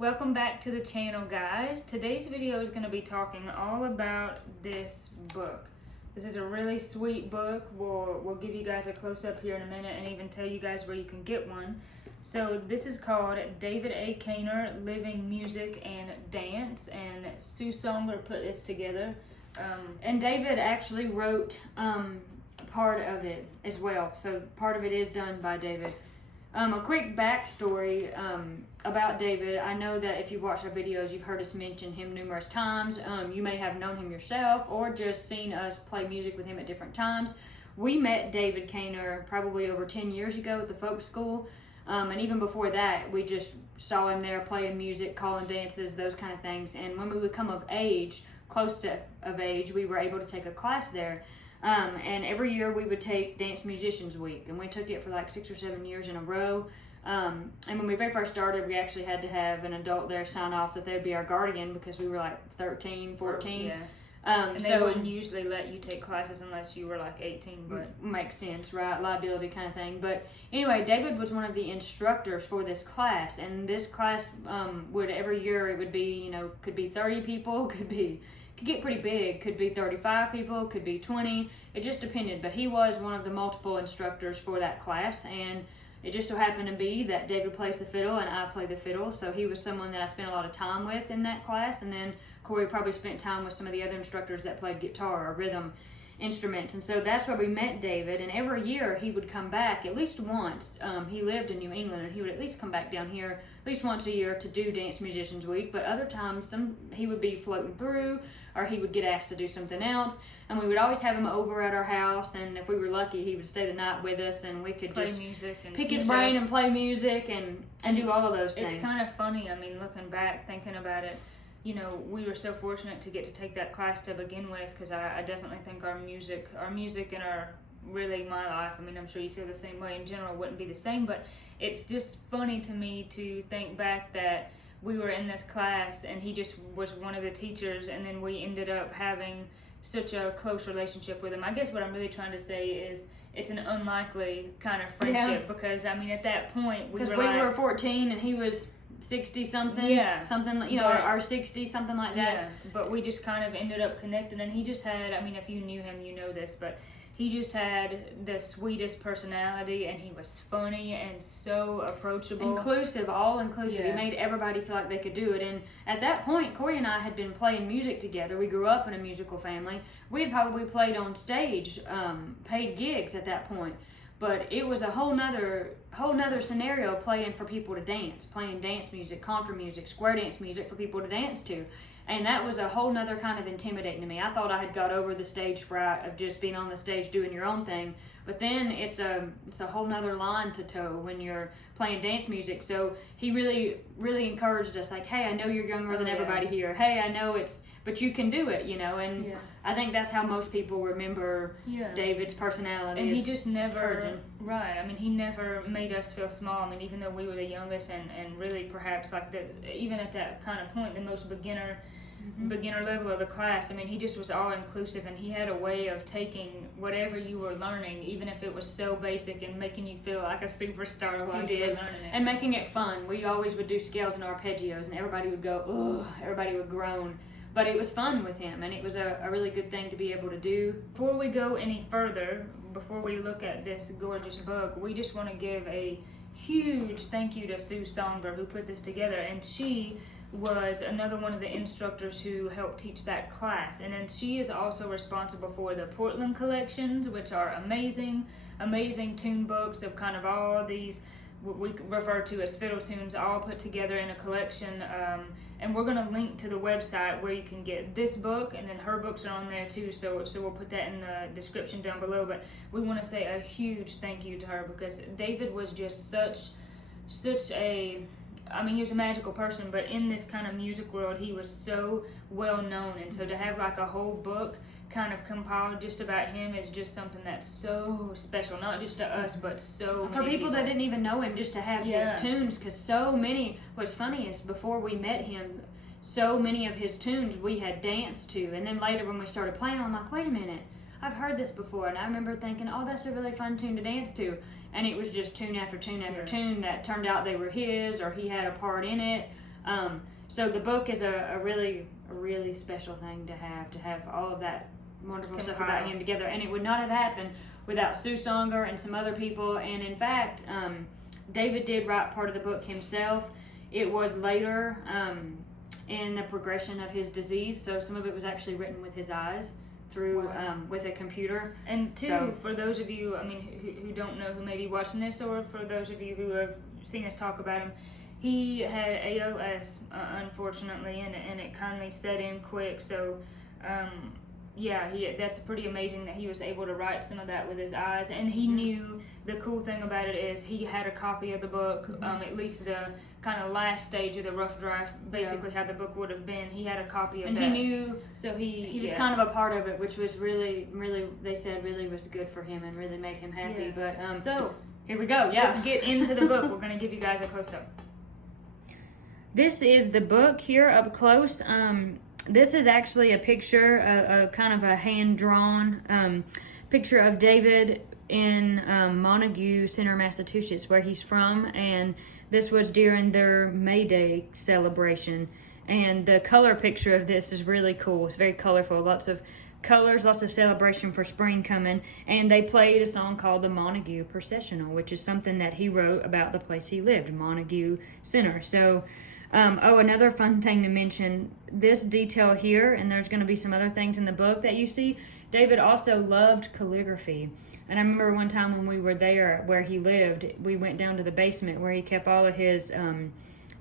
Welcome back to the channel, guys. Today's video is going to be talking all about this book. This is a really sweet book. We'll give you guys a close-up here in a minute and even tell you guys where you can get one. So this is called David A. Kaynor, Living Music and Dance, and Sue Songer put this together. And David actually wrote part of it as well, so part of it is done by David. A quick backstory about David. I know that if you've watched our videos, you've heard us mention him numerous times. You may have known him yourself or just seen us play music with him at different times. We met David Kaynor probably over 10 years ago at the folk school. And even before that, we just saw him there playing music, calling dances, those kind of things. And when we would come of age, close to of age, we were able to take a class there. And every year we would take Dance Musicians Week, and we took it for like 6 or 7 years in a row. And when we very first started, we actually had to have an adult there sign off that they'd be our guardian because we were like 13, 14. Yeah. And they wouldn't usually let you take classes unless you were like 18, but makes sense, right? Liability kind of thing. But anyway, David was one of the instructors for this class, and this class would every year it would be, could be 30 people, could get pretty big, could be 35 people, could be 20, it just depended. But he was one of the multiple instructors for that class, and it just so happened to be that David plays the fiddle and I play the fiddle, so he was someone that I spent a lot of time with in that class. And then Corey probably spent time with some of the other instructors that played guitar or rhythm instruments, and so that's where we met David. And every year he would come back at least once. He lived in New England, and he would at least come back down here at least once a year to do Dance Musicians Week. But other times he would be floating through, or he would get asked to do something else, and we would always have him over at our house. And if we were lucky, he would stay the night with us, and we could play just music and pick his brain and play music and do all of those things. It's kind of funny. I mean, looking back, thinking about it, we were so fortunate to get to take that class to begin with, because I definitely think our music and really my life, I mean, I'm sure you feel the same way in general, wouldn't be the same. But it's just funny to me to think back that we were in this class and he just was one of the teachers, and then we ended up having such a close relationship with him. I guess what I'm really trying to say is it's an unlikely kind of friendship, because I mean, at that point we were 14 and he was 60 something, or 60 something like that. Yeah, but we just kind of ended up connected, and he just had, I mean, if you knew him, you know this, but he just had the sweetest personality, and he was funny and so approachable. All inclusive. He made everybody feel like they could do it. And at that point, Corey and I had been playing music together. We grew up in a musical family. We had probably played on stage, paid gigs at that point. But it was a whole nother scenario playing for people to dance, playing dance music, contra music, square dance music for people to dance to. And that was a whole nother kind of intimidating to me. I thought I had got over the stage fright of just being on the stage doing your own thing. But then it's a whole nother line to toe when you're playing dance music. So he really, really encouraged us, like, hey, I know you're younger than everybody here. Hey, I know but you can do it, and I think that's how most people remember David's personality. And he just never, I mean, he never made us feel small. I mean, even though we were the youngest and really perhaps like even at that kind of point, the most beginner level of the class, I mean, he just was all inclusive, and he had a way of taking whatever you were learning, even if it was so basic, and making you feel like a superstar while you were learning it. And making it fun. We always would do scales and arpeggios, and everybody would go, ugh, everybody would groan. But it was fun with him, and it was a really good thing to be able to do. Before we go any further, before we look at this gorgeous book, we just want to give a huge thank you to Sue Songer, who put this together. And she was another one of the instructors who helped teach that class. And then she is also responsible for the Portland collections, which are amazing tune books of kind of all these, what we refer to as fiddle tunes, all put together in a collection. And we're going to link to the website where you can get this book, and then her books are on there too, so we'll put that in the description down below. But we want to say a huge thank you to her, because David was just such a, I mean, he was a magical person, but in this kind of music world, he was so well known. And so to have like a whole book kind of compiled just about him is just something that's so special, not just to us, but so for many people that didn't even know him, just to have his tunes. Because so many, what's funny is before we met him, so many of his tunes we had danced to, and then later when we started playing, I'm like, wait a minute, I've heard this before. And I remember thinking, oh, that's a really fun tune to dance to. And it was just tune after tune after tune that turned out they were his, or he had a part in it. So the book is a really special thing to have all of that wonderful stuff about him together, and it would not have happened without Sue Songer and some other people. And in fact, David did write part of the book himself. It was later in the progression of his disease, so some of it was actually written with his eyes through with a computer. And for those of you, I mean, who don't know, who may be watching this, or for those of you who have seen us talk about him, he had ALS, unfortunately, and it kindly set in quick. So, that's pretty amazing that he was able to write some of that with his eyes. And he knew, the cool thing about it is he had a copy of the book, at least the kind of last stage of the rough draft, basically how the book would have been. He had a copy of that. And he knew, so he was kind of a part of it, which was really, they said really was good for him and really made him happy. Yeah. But so here we go. Yeah. Let's get into the book. We're going to give you guys a close-up. This is the book here up close. This is actually a picture, a kind of a hand-drawn picture of David in Montague Center, Massachusetts, where he's from, and this was during their May Day celebration. And the color picture of this is really cool. It's very colorful, lots of colors, lots of celebration for spring coming. And they played a song called the Montague Processional, which is something that he wrote about the place he lived, Montague Center. So another fun thing to mention, this detail here, and there's going to be some other things in the book that you see, David also loved calligraphy. And I remember one time when we were there where he lived, we went down to the basement where he kept all of his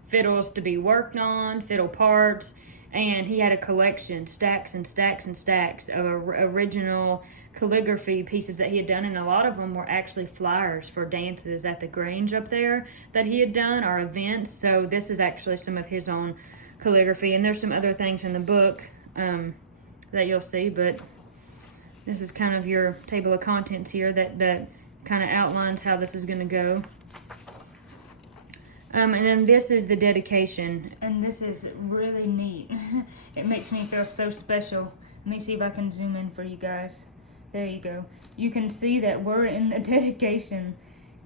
fiddles to be worked on, fiddle parts, and he had a collection, stacks and stacks and stacks of original calligraphy pieces that he had done, and a lot of them were actually flyers for dances at the Grange up there that he had done, or events. So this is actually some of his own calligraphy, and there's some other things in the book that you'll see, but this is kind of your table of contents here that kind of outlines how this is going to go. And then this is the dedication. And this is really neat. It makes me feel so special. Let me see if I can zoom in for you guys. There you go. You can see that we're in the dedication.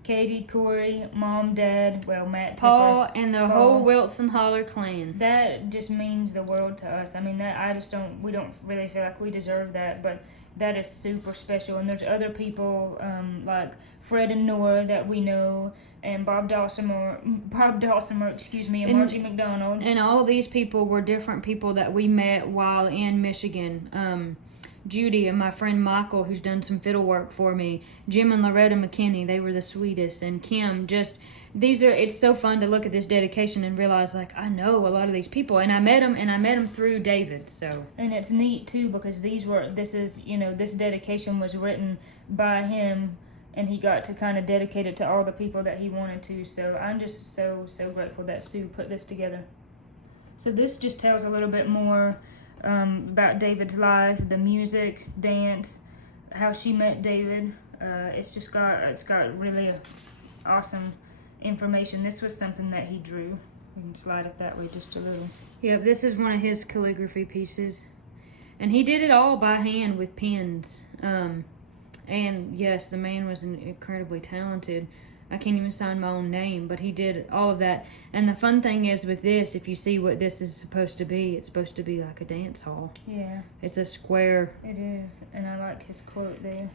Katie, Corey, Mom, Dad, Matt, Paul, Tipper, and the whole Wilson Holler clan. That just means the world to us. I mean, we don't really feel like we deserve that, but that is super special. And there's other people like Fred and Nora that we know, and Bob Dulcimer, and Margie McDonald. And all these people were different people that we met while in Michigan. Judy and my friend Michael, who's done some fiddle work for me. Jim and Loretta McKinney, they were the sweetest. And Kim, it's so fun to look at this dedication and realize, like, I know a lot of these people. And I met them through David, so. And it's neat, too, because this dedication was written by him, and he got to kind of dedicate it to all the people that he wanted to. So I'm just so grateful that Sue put this together. So this just tells a little bit more about David's life, the music, dance, how she met David. It's got really awesome information. This was something that he drew. We can slide it that way just a little. Yep, this is one of his calligraphy pieces. And he did it all by hand with pens. And yes, the man was incredibly talented. I can't even sign my own name, but he did all of that. And the fun thing is with this, if you see what this is supposed to be, it's supposed to be like a dance hall. Yeah. It's a square. It is, and I like his quote there.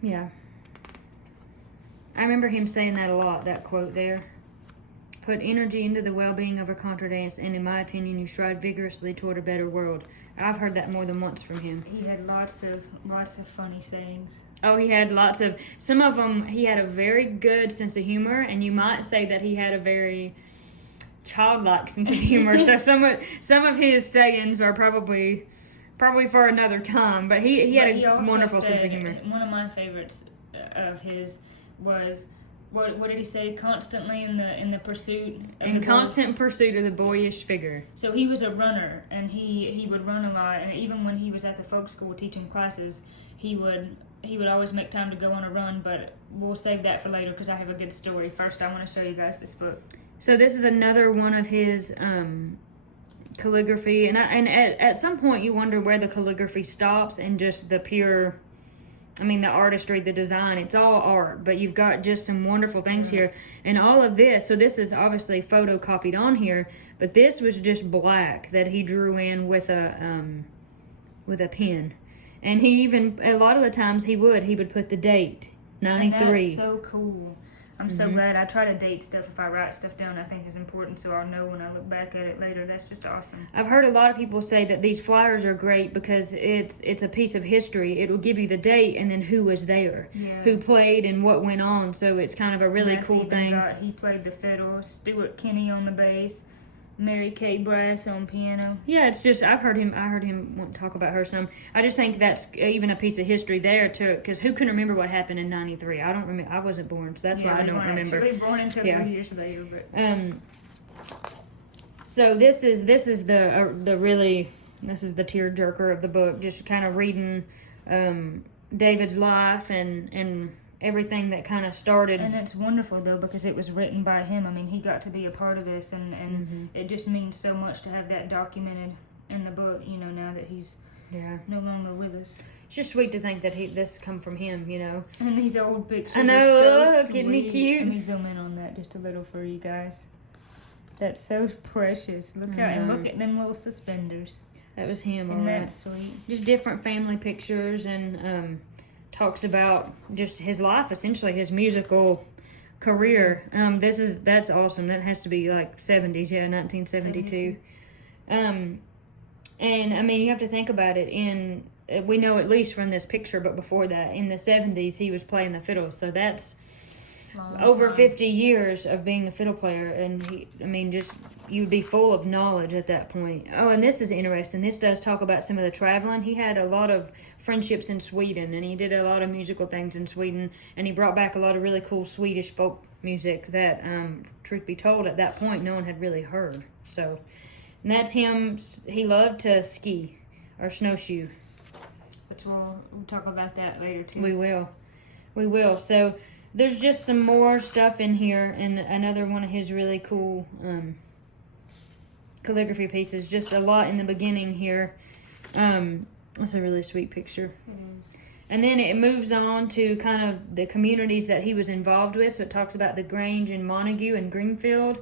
Yeah. I remember him saying that a lot, that quote there. Put energy into the well-being of a contra dance, and in my opinion, you stride vigorously toward a better world. I've heard that more than once from him. He had lots of funny sayings. Oh, he had some of them, he had a very good sense of humor, and you might say that he had a very childlike sense of humor. So some of his sayings are probably for another time, but he had a wonderful sense of humor. One of my favorites of his was, what did he say? Constantly in the pursuit of in constant pursuit of the boyish figure. So he was a runner, and he would run a lot, and even when he was at the folk school teaching classes, he would always make time to go on a run, but we'll save that for later because I have a good story. First, I want to show you guys this book. So this is another one of his calligraphy, and at some point you wonder where the calligraphy stops and just the pure I mean, the artistry, the design, it's all art, but you've got just some wonderful things here. And all of this, so this is obviously photocopied on here, but this was just black that he drew in with a pen. And he even, a lot of the times he would put the date, 93. And that's so cool. I'm so glad. I try to date stuff if I write stuff down I think is important, so I'll know when I look back at it later. That's just awesome. I've heard a lot of people say that these flyers are great because it's a piece of history. It will give you the date and then who was there, who played and what went on. So it's kind of a really cool thing. He played the fiddle, Stuart Kinney on the bass, Mary Kay Brass on piano. Yeah, it's just I heard him talk about her some. I just think that's even a piece of history there too, because who can remember what happened in '93? I don't remember. I wasn't born, so that's why I don't remember. Actually born until 3 years later, but. So this is the tearjerker of the book. Just kind of reading David's life and everything that kind of started. And it's wonderful, though, because it was written by him. I mean, he got to be a part of this, and it just means so much to have that documented in the book, you know, now that he's no longer with us. It's just sweet to think that this come from him, you know. And these old pictures I know, are so look, isn't he cute? Let me zoom in on that just a little for you guys. That's so precious. Look how, and look at them little suspenders. That was him, Isn't that sweet? Just different family pictures, and talks about just his life, essentially his musical career. That's awesome. That has to be like 70s, 1972. And I mean, you have to think about it. We know at least from this picture, but before that, in the 70s, he was playing the fiddle. So that's over 50 years of being a fiddle player, and you'd be full of knowledge at that point. Oh, and this is interesting. This does talk about some of the traveling. He had a lot of friendships in Sweden, and he did a lot of musical things in Sweden, and he brought back a lot of really cool Swedish folk music that, truth be told, at that point, no one had really heard. So, and that's him. He loved to ski or snowshoe. Which we'll talk about that later, too. We will. So, there's just some more stuff in here, and another one of his really cool calligraphy pieces. Just a lot in the beginning here. That's a really sweet picture. It is. And then it moves on to kind of the communities that he was involved with. So it talks about the Grange and Montague and Greenfield,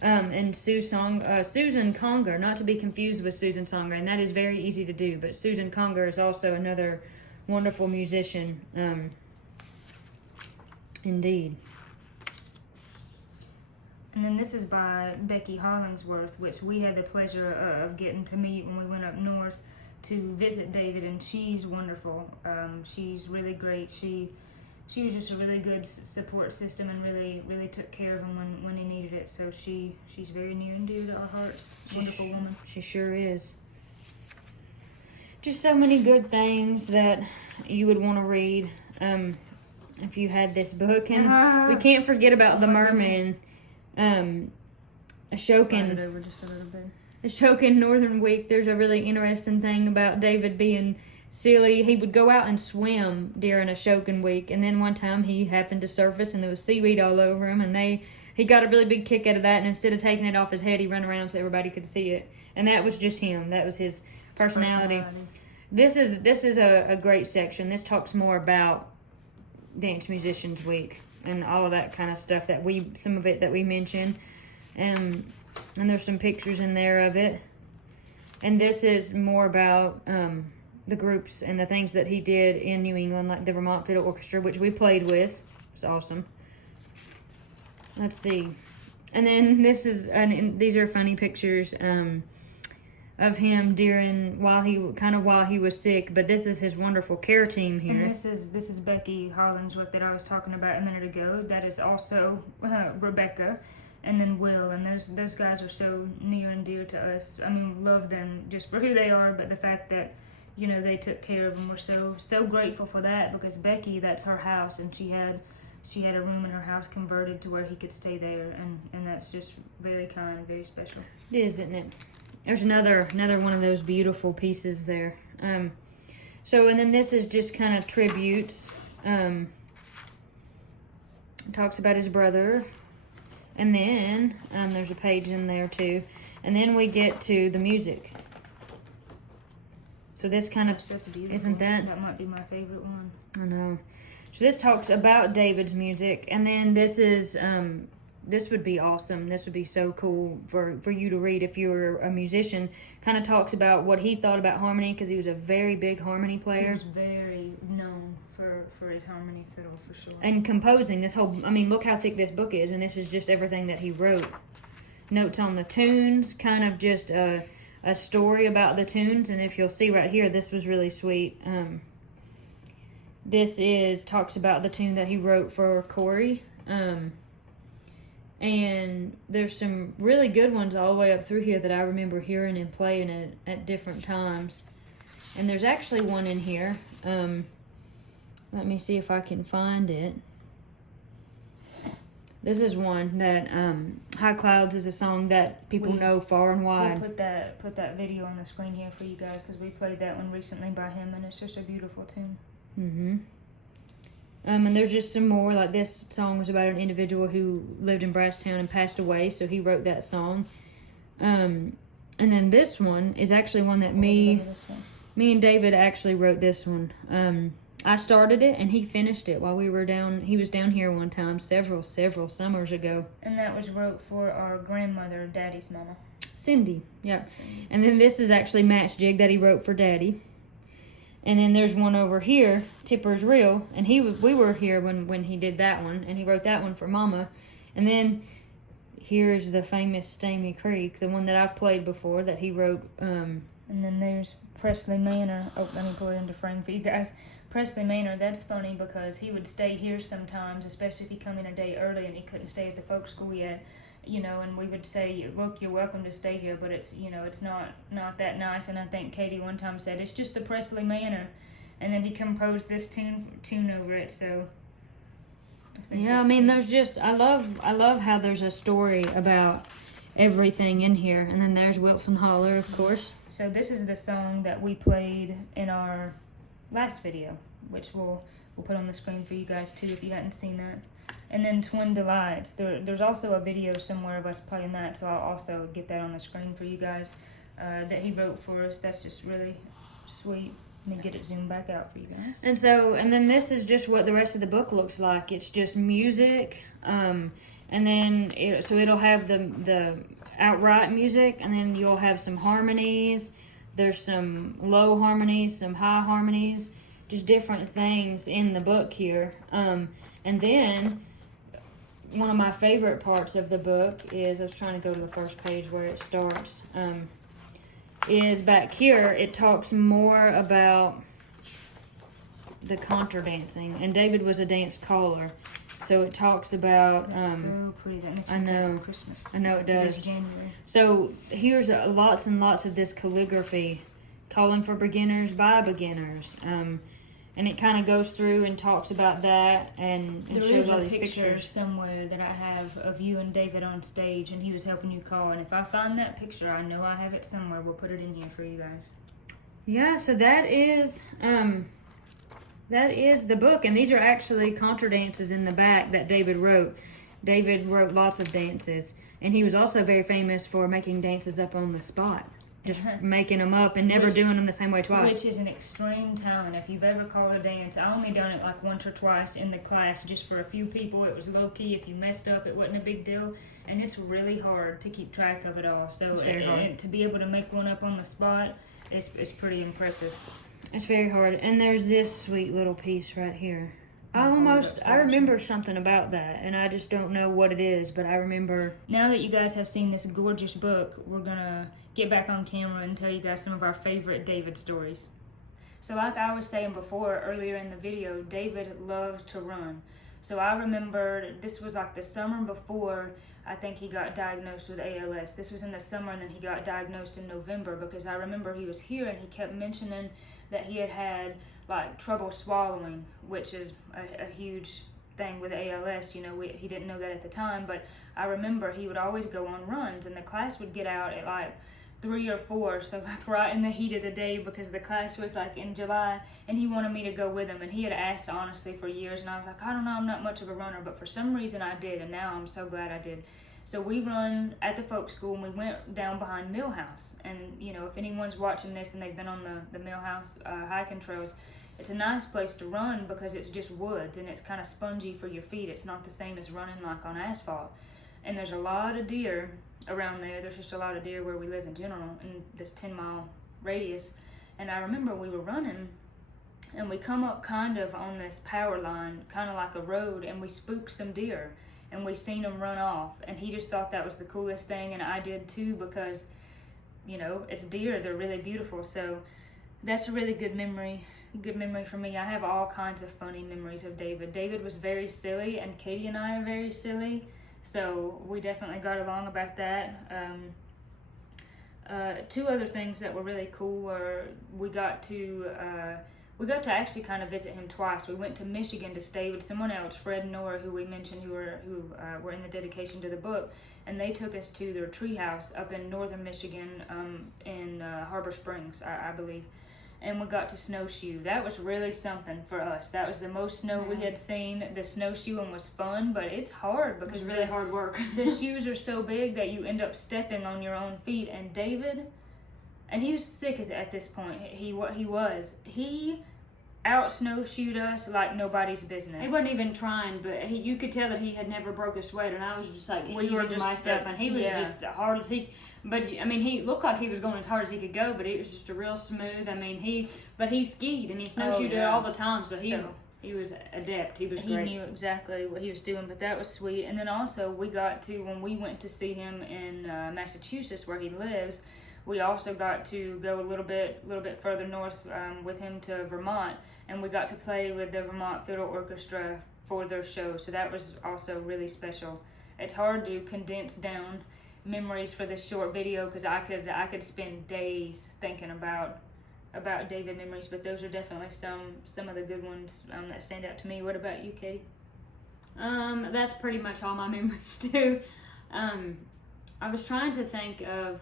and Susan Conger, not to be confused with Susan Songer, and that is very easy to do. But Susan Conger is also another wonderful musician. Indeed. And then this is by Becky Hollingsworth, which we had the pleasure of getting to meet when we went up north to visit David, and she's wonderful. She's really great. She was just a really good support system, and really took care of him when he needed it. So she's very near and dear to our hearts. Wonderful woman. She sure is. Just so many good things that you would want to read if you had this book. And we can't forget about the merman. Slide it over just a little bit. Ashokan Northern Week. There's a really interesting thing about David being silly. He would go out and swim during Ashokan Week, and then one time he happened to surface and there was seaweed all over him, and he got a really big kick out of that, and instead of taking it off his head, he ran around so everybody could see it. And that was just him. That was his personality. This is a great section. This talks more about Dance Musicians Week and all of that kind of stuff some of it that we mentioned. And there's some pictures in there of it. And this is more about the groups and the things that he did in New England, like the Vermont Fiddle Orchestra, which we played with. It's awesome. Let's see. And then these are funny pictures of him while he was sick. But this is his wonderful care team here. And this is Becky Hollingsworth that I was talking about a minute ago. That is also Rebecca. And then Will, and those guys are so near and dear to us. I mean, love them just for who they are, but the fact that, you know, they took care of them, we're so grateful for that, because Becky, that's her house, and she had a room in her house converted to where he could stay there, and that's just very kind, very special. It is, isn't it? There's another one of those beautiful pieces there. So, and then this is just kind of tributes. Talks about his brother. And then there's a page in there too. And then we get to the music. So this kind of, That's beautiful. isn't that? That might be my favorite one. I know. So this talks about David's music, and then this is, this would be awesome. This would be so cool for you to read if you were a musician. Kind of talks about what he thought about harmony, because he was a very big harmony player. He was very known for his harmony fiddle, for sure. And composing this whole, I mean, look how thick this book is, and this is just everything that he wrote. Notes on the tunes, kind of just a story about the tunes, and if you'll see right here, this was really sweet. This talks about the tune that he wrote for Corey. And there's some really good ones all the way up through here that I remember hearing and playing at different times. And there's actually one in here. Let me see if I can find it. This is one that High Clouds is a song that people know far and wide. We'll put that video on the screen here for you guys, because we played that one recently by him, and it's just a beautiful tune. Mm-hmm. And there's just some more, like this song was about an individual who lived in Brasstown and passed away, so he wrote that song. And then this one is actually one that me and David actually wrote this one. I started it and he finished it while we were down. He was down here one time several summers ago. And that was wrote for our grandmother, Daddy's mama. Cindy, yeah. And then this is actually Matt's jig that he wrote for Daddy. And then there's one over here, Tipper's Real, and we were here when he did that one, and he wrote that one for Mama. And then here's the famous Stamy Creek, the one that I've played before that he wrote. And then there's Pressley Manor. Oh, let me put it into frame for you guys. Pressley Manor, that's funny because he would stay here sometimes, especially if he come in a day early and he couldn't stay at the folk school yet, you know, and we would say, look, you're welcome to stay here, but it's, you know, it's not that nice. And I think Katie one time said, it's just the Pressley Manor, and then he composed this tune over it, so. Yeah, I mean, there's just, I love how there's a story about everything in here, and then there's Wilson Holler, of course. So this is the song that we played in our last video, which we'll put on the screen for you guys too if you hadn't seen that. And then Twin Delights. There's also a video somewhere of us playing that, so I'll also get that on the screen for you guys that he wrote for us. That's just really sweet. Let me get it zoomed back out for you guys. And then this is just what the rest of the book looks like. It's just music, and then it'll have the outright music, and then you'll have some harmonies. There's some low harmonies, some high harmonies, just different things in the book here. And then one of my favorite parts of the book is, I was trying to go to the first page where it starts, is back here. It talks more about the contra dancing, and David was a dance caller. So it talks about. That's so pretty. That makes I know. Christmas. I know it does. It is January. So here's lots and lots of this calligraphy, calling for beginners by beginners, and it kind of goes through and talks about that and shows all these pictures. There is a picture somewhere that I have of you and David on stage, and he was helping you call. And if I find that picture, I know I have it somewhere. We'll put it in here for you guys. Yeah. So that is the book, and these are actually contra dances in the back that David wrote. David wrote lots of dances, and he was also very famous for making dances up on the spot, just making them up and never doing them the same way twice. Which is an extreme talent. If you've ever called a dance, I only done it like once or twice in the class, just for a few people. It was low key. If you messed up, it wasn't a big deal, and it's really hard to keep track of it all. So to be able to make one up on the spot, it's pretty impressive. It's very hard. And there's this sweet little piece right here. I remember something about that, and I just don't know what it is, but I remember. Now that you guys have seen this gorgeous book, we're going to get back on camera and tell you guys some of our favorite David stories. So like I was saying before, earlier in the video, David loved to run. So I remember this was like the summer before I think he got diagnosed with ALS. This was in the summer, and then he got diagnosed in November, because I remember he was here and he kept mentioning that he had like trouble swallowing, which is a huge thing with ALS. You know, he didn't know that at the time, but I remember he would always go on runs, and the class would get out at like 3 or 4, so like right in the heat of the day, because the class was like in July, and he wanted me to go with him, and he had asked honestly for years, and I was like, I don't know, I'm not much of a runner, but for some reason I did, and now I'm so glad I did. So we run at the folk school, and we went down behind Millhouse. And, you know, if anyone's watching this and they've been on the Millhouse hiking trails, it's a nice place to run because it's just woods and it's kind of spongy for your feet. It's not the same as running like on asphalt. And there's a lot of deer around there. There's just a lot of deer where we live in general in this 10-mile radius. And I remember we were running and we come up kind of on this power line, kind of like a road, and we spooked some deer. And we seen them run off, and he just thought that was the coolest thing, and I did too, because, you know, it's deer, they're really beautiful. So that's a really good memory for me. I have all kinds of funny memories of David. David was very silly, and Katie and I are very silly, so we definitely got along about that. Two other things that were really cool were we got to actually kind of visit him twice. We went to Michigan to stay with someone else, Fred and Nora, who we mentioned, who were in the dedication to the book, and they took us to their treehouse up in northern Michigan, in Harbor Springs, I believe, and we got to snowshoe. That was really something for us. That was the most snow we had seen. The snowshoeing was fun, but it's hard because it's really hard work. The shoes are so big that you end up stepping on your own feet. And David, and he was sick at this point. He out snowshoed us like nobody's business. He wasn't even trying, but you could tell that he had never broke a sweat, and I was just like heaving myself, and he was just hard as he. But I mean, he looked like he was going as hard as he could go, but it was just a real smooth. I mean, he skied and he snowshoed it all the time, so he was adept. He was great. He knew exactly what he was doing, but that was sweet. And then also we got to, when we went to see him in Massachusetts where he lives, we also got to go a little bit further north with him to Vermont, and we got to play with the Vermont Fiddle Orchestra for their show. So that was also really special. It's hard to condense down memories for this short video because I could spend days thinking about David memories, but those are definitely some of the good ones that stand out to me. What about you, Katie? That's pretty much all my memories too. I was trying to think of.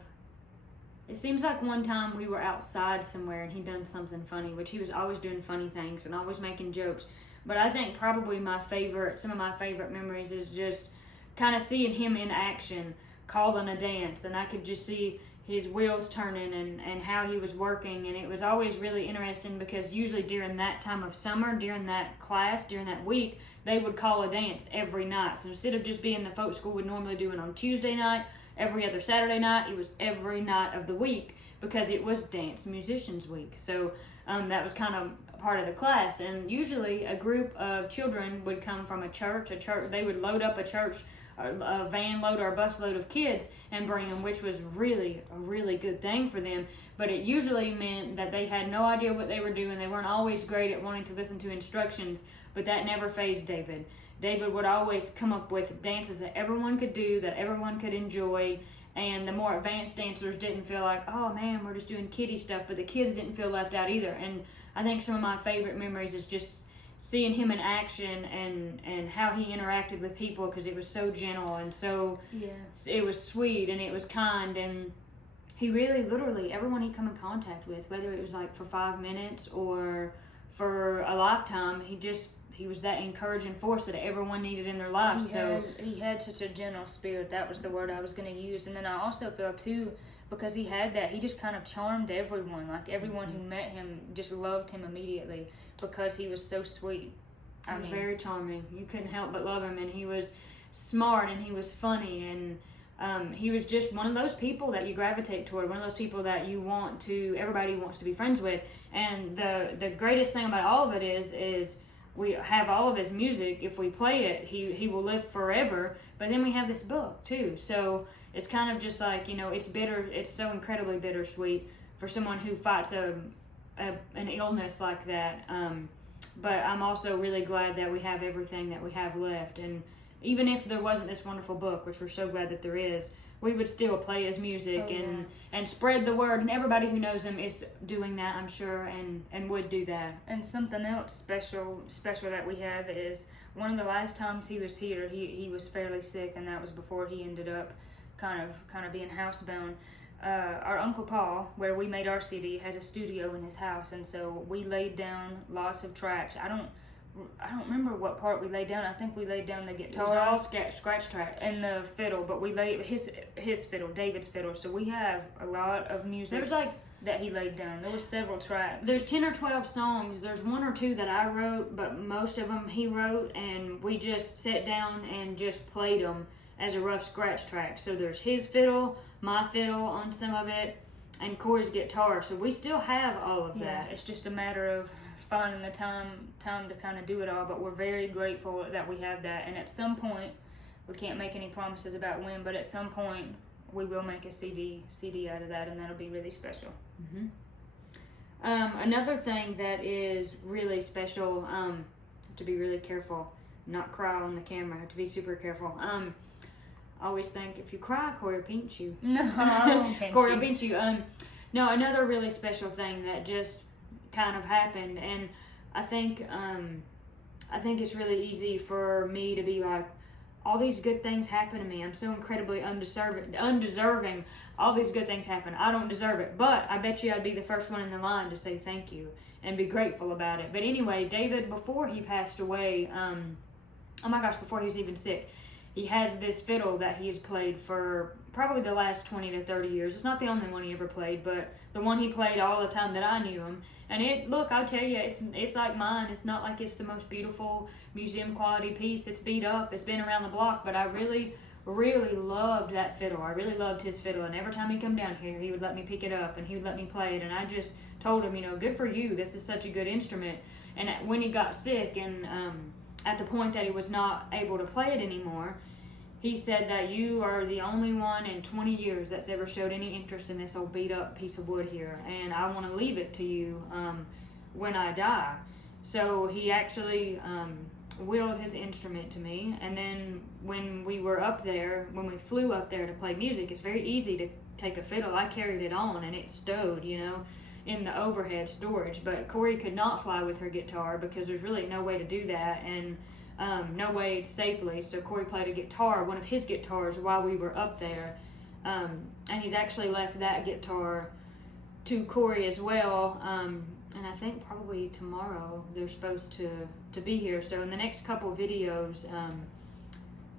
It seems like one time we were outside somewhere and he'd done something funny, which he was always doing funny things and always making jokes. But I think probably some of my favorite memories is just kind of seeing him in action, calling a dance, and I could just see his wheels turning and how he was working. And it was always really interesting because usually during that time of summer, during that class, during that week, they would call a dance every night. So instead of just being the folk school would normally do it on Tuesday night, every other Saturday night, it was every night of the week because it was Dance Musicians Week. So that was kind of part of the class. And usually a group of children would come from a church. They would load up a van load or a bus load of kids and bring them, which was really a really good thing for them. But it usually meant that they had no idea what they were doing. They weren't always great at wanting to listen to instructions, but that never fazed David. David would always come up with dances that everyone could do, that everyone could enjoy, and the more advanced dancers didn't feel like, oh man, we're just doing kiddie stuff, but the kids didn't feel left out either. And I think some of my favorite memories is just seeing him in action and how he interacted with people, because it was so gentle and so it was sweet and it was kind, and he really literally everyone he come in contact with, whether it was like for 5 minutes or for a lifetime, he was that encouraging force that everyone needed in their lives. He had such a gentle spirit. That was the word I was going to use. And then I also feel too, because he had that, he just kind of charmed everyone. Like everyone who met him just loved him immediately because he was so sweet. He was very charming. You couldn't help but love him, and he was smart and he was funny, and he was just one of those people that you gravitate toward, one of those people that everybody wants to be friends with. And the greatest thing about all of it is we have all of his music. If we play it, he will live forever. But then we have this book too. So it's kind of just like, it's bitter. It's so incredibly bittersweet for someone who fights an illness like that. But I'm also really glad that we have everything that we have left. And even if there wasn't this wonderful book, which we're so glad that there is, we would still play his music and spread the word, and everybody who knows him is doing that, I'm sure, and would do that. And something else special that we have is one of the last times he was here, he was fairly sick, and that was before he ended up kind of being housebound. Our Uncle Paul, where we made our CD, has a studio in his house, and so we laid down lots of tracks. I don't I don't remember what part we laid down. I think we laid down the It guitar. was all scratch tracks. And the fiddle, but we laid his fiddle, David's fiddle. So we have a lot of music. There's like that he laid down. There were several tracks. There's 10 or 12 songs. There's 1 or 2 that I wrote, but most of them he wrote, and we just sat down and just played them as a rough scratch track. So there's his fiddle, my fiddle on some of it, and Corey's guitar. So we still have all of that. It's just a matter of finding the time to kind of do it all, but we're very grateful that we have that. And at some point, we can't make any promises about when, but at some point we will make a CD out of that, and that'll be really special. Mm-hmm. Another thing that is really special, to be really careful, not cry on the camera, have to be super careful. I always think if you cry, Corey will pinch you. No, I won't pinch Corey you. will pinch you. No, another really special thing that just kind of happened, and I think it's really easy for me to be like, all these good things happen to me. I'm so incredibly undeserving. All these good things happen. I don't deserve it. But I bet you I'd be the first one in the line to say thank you and be grateful about it. But anyway, David, before he passed away, before he was even sick, he has this fiddle that he's played for probably the last 20 to 30 years. It's not the only one he ever played, but the one he played all the time that I knew him. And I'll tell you, it's like mine. It's not like it's the most beautiful museum quality piece. It's beat up. It's been around the block, but I really, really loved that fiddle. I really loved his fiddle. And every time he come down here, he would let me pick it up and he would let me play it. And I just told him, good for you. This is such a good instrument. And when he got sick and at the point that he was not able to play it anymore, he said that you are the only one in 20 years that's ever showed any interest in this old beat up piece of wood here, and I want to leave it to you when I die. So he actually willed his instrument to me, and then when we flew up there to play music, it's very easy to take a fiddle. I carried it on and it stowed, in the overhead storage, but Corey could not fly with her guitar because there's really no way to do that, and no way safely. So Corey played a guitar, one of his guitars, while we were up there, and he's actually left that guitar to Corey as well. And I think probably tomorrow they're supposed to be here. So in the next couple of videos,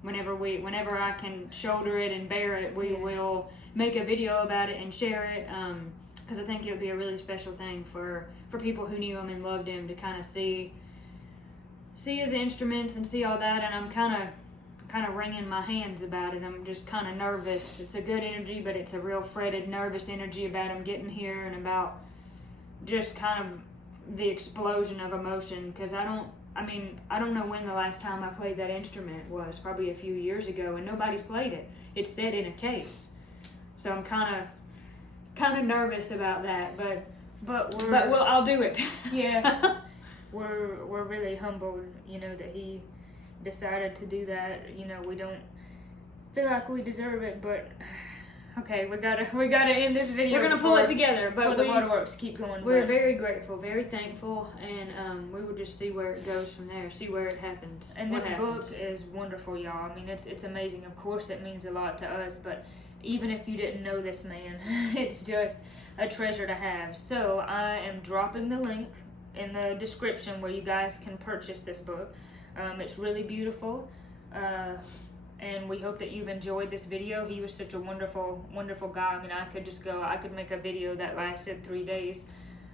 whenever I can shoulder it and bear it, we will make a video about it and share it. Because I think it would be a really special thing for people who knew him and loved him to kind of see his instruments and see all that. And I'm kind of wringing my hands about it. I'm just kind of nervous. It's a good energy, but it's a real fretted, nervous energy about him getting here and about just kind of the explosion of emotion. Because I don't know when the last time I played that instrument was. Probably a few years ago, and nobody's played it. It's set in a case, so I'm kind of nervous about that. But I'll do it. Yeah. We're really humbled, that he decided to do that. We don't feel like we deserve it, but okay, we gotta end this video. We're gonna pull it together, but the waterworks keep going. We're very grateful, very thankful, and we will just see where it goes from there, see where it happens. And this book is wonderful, y'all. It's amazing. Of course, it means a lot to us, but even if you didn't know this man, it's just a treasure to have. So I am dropping the link in the description where you guys can purchase this book. It's really beautiful, and we hope that you've enjoyed this video. He was such a wonderful, wonderful guy. I could make a video that lasted 3 days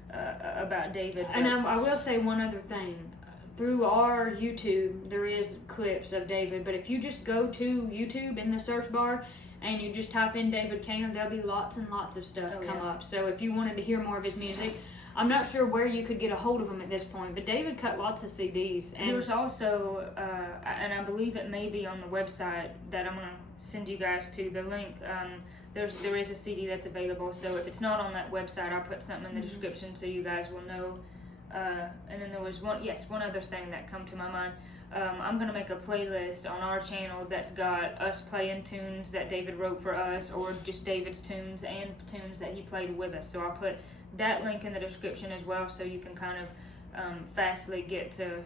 about David. And I will say one other thing. Through our YouTube, there is clips of David, but if you just go to YouTube in the search bar and you just type in David Kaynor, there'll be lots and lots of stuff come up. So if you wanted to hear more of his music, I'm not sure where you could get a hold of him at this point, but David cut lots of CDs. And there's also, and I believe it may be on the website that I'm going to send you guys to, the link. There is a CD that's available, so if it's not on that website, I'll put something in the description so you guys will know. And then there was one other thing that come to my mind. I'm going to make a playlist on our channel that's got us playing tunes that David wrote for us, or just David's tunes and tunes that he played with us. So I'll put that link in the description as well, so you can kind of fastly get to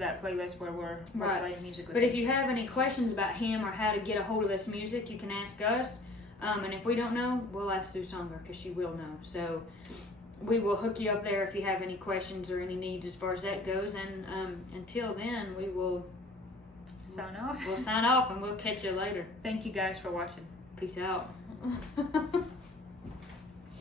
that playlist where we're playing music with him. But if you have any questions about him or how to get a hold of this music, you can ask us. And if we don't know, we'll ask Susanga because she will know. So we will hook you up there if you have any questions or any needs as far as that goes. And until then, we will Sign off. We'll sign off, and we'll catch you later. Thank you guys for watching. Peace out.